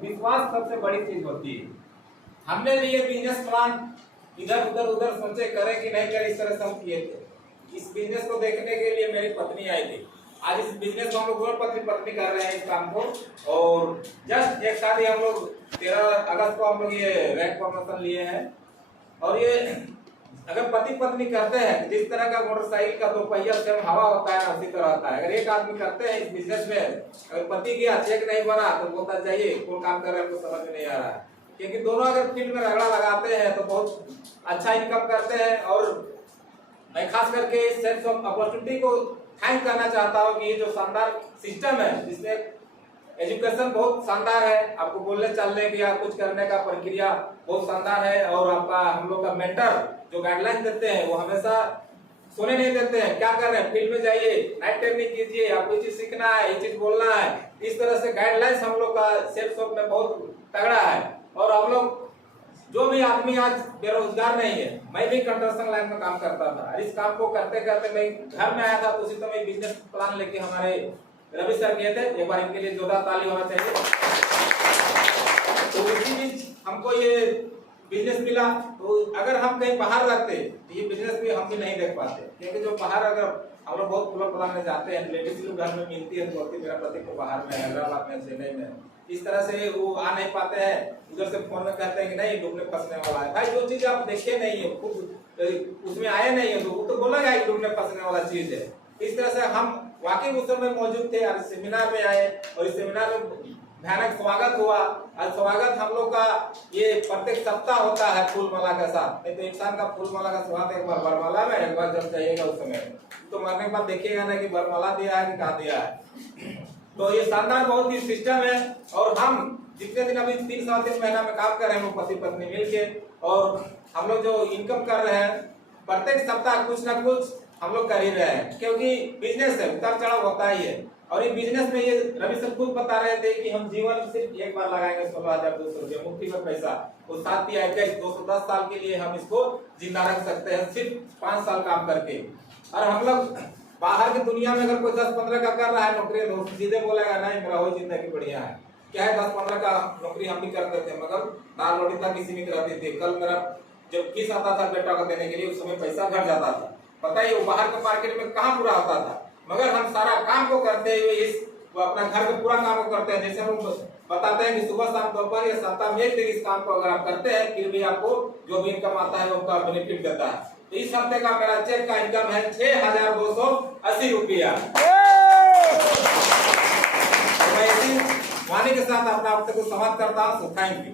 विश्वास सबसे बड़ी चीज होती है। हमने लिए बिजनेस प्लान, इधर उधर उधर सोचे करे कि नहीं करे, इस तरह से हम किए थे। इस बिजनेस को देखने के लिए मेरी पत्नी आई थी। आज इस बिजनेस को हम लोग दोनों पत्नी पत्नी कर रहे हैं इस काम को। और जस्ट एक साथ ही हम लोग 13 अगस्त को हम लोग ये रैंक प्रमोशन लिए हैं। और ये अगर पति पत्नी करते हैं, जिस तरह का मोटरसाइकिल का 2 पहिया से हवा होता है उसी तरह होता है। अगर एक आदमी करते हैं इस बिजनेस में, अगर पति गया चेक नहीं बना तो बोलता चाहिए कौन काम कर रहे हैं तो समझ में नहीं आ रहा है। क्योंकि दोनों अगर फील्ड में रगड़ा लगाते हैं तो बहुत अच्छा इनकम करते हैं। और मैं खास करके सेंस ऑफ अपॉर्चुनिटी को थैंक करना चाहता हूँ कि ये जो शानदार सिस्टम है जिसमें एजुकेशन बहुत शानदार है, आपको बोलने चलने की या कुछ करने का प्रक्रिया बहुत शानदार है। और आपका हम लोग का मेंटर जो गाइडलाइन देते हैं वो हमेशा सोने नहीं देते हैं। क्या कर रहे हैं, फील्ड में जाइए, नाइट ट्रेनिंग कीजिए, आपको ये चीज सीखना है, ये चीज बोलना है। इस तरह से गाइडलाइंस हम लोग का सेल्स शॉप में बहुत तगड़ा है। और हम लोग जो भी आदमी आज बेरोजगार नहीं है, मैं भी कंस्ट्रक्शन लाइन में काम करता था। इस काम को करते करते मैं घर में आया था तो उसी समय बिजनेस प्लान लेके हमारे रवि सर गए थे। एक बार इनके लिए जोरदार ताली होना चाहिए। तो इसी बीच हमको ये बिजनेस मिला। तो अगर हम कहीं बाहर रहते तो ये बिजनेस भी हम भी नहीं देख पाते। क्योंकि जो बाहर अगर हम लोग बहुत खुला प्लान में जाते हैं, लेडीज लोग घर में मिलती है तो बोलती मेरा पति को बाहर में, हैदराबाद में, चेन्नई में, इस तरह से वो आ नहीं पाते हैं। उधर से फोन में कहते हैं कि नहीं डूबने फंसने वाला है। भाई जो चीज आप देखे नहीं है, खुद उसमें आए नहीं है तो वो तो बोला गया डूबने फंसने वाला चीज है। इस तरह से हम वाकई उस समय मौजूद थे। आज सेमिनार में आए और इस सेमिनार में भयानक स्वागत हुआ। आज स्वागत हम लोग का ये प्रत्येक सप्ताह होता है फूल माला के साथ। नहीं तो इंसान का फूल माला का स्वागत एक बार बरमाला में, एक बार जब जाइएगा उस समय तो मरने के बाद देखिएगा ना कि बरमाला दिया है कि कहाँ दिया है। तो ये शानदार बहुत ही सिस्टम है। और हम जितने दिन अभी 3-3.5 महीना में काम कर रहे हैं वो पति पत्नी मिलके, और हम लोग जो इनकम कर रहे हैं प्रत्येक सप्ताह कुछ ना कुछ हम लोग कर ही रहे हैं। क्योंकि बिजनेस है, उतार चढ़ाव होता ही है। और ये बिजनेस में ये रवि सर खुद बता रहे थे कि हम जीवन में सिर्फ एक बार लगाएंगे 16,200 रुपया मुफ्ती में पैसा। वो साथ ही आएगा 210 साल के लिए हम इसको जिंदा रख सकते हैं सिर्फ 5 साल काम करके। और हम लोग बाहर की दुनिया में अगर कोई 10-15 का कर रहा है नौकरी तो सीधे बोलेगा नहीं मेरा वही जिंदगी बढ़िया है। क्या है 10-15 का नौकरी हम भी करते थे, मगर दाल रोटी तक ही सीमित रहती थी। कल मेरा जब किस आता था बेटा को देने के लिए उस समय पैसा घट जाता था। पता है वो बाहर के मार्केट में कहाँ पूरा होता था। मगर हम सारा काम को करते हुए वो अपना घर के पूरा काम को करते हैं। जैसे हम बताते हैं कि सुबह शाम दोपहर या सप्ताह में 1 दिन इस काम को अगर आप करते हैं फिर भी आपको जो भी इनकम आता है उसका बेनिफिट देता है। तो इस हफ्ते का मेरा चेक का इनकम है 6,280 रुपया। मैं इसी वाणी के साथ अपना हफ्ते को समाप्त करता हूँ। Thank you.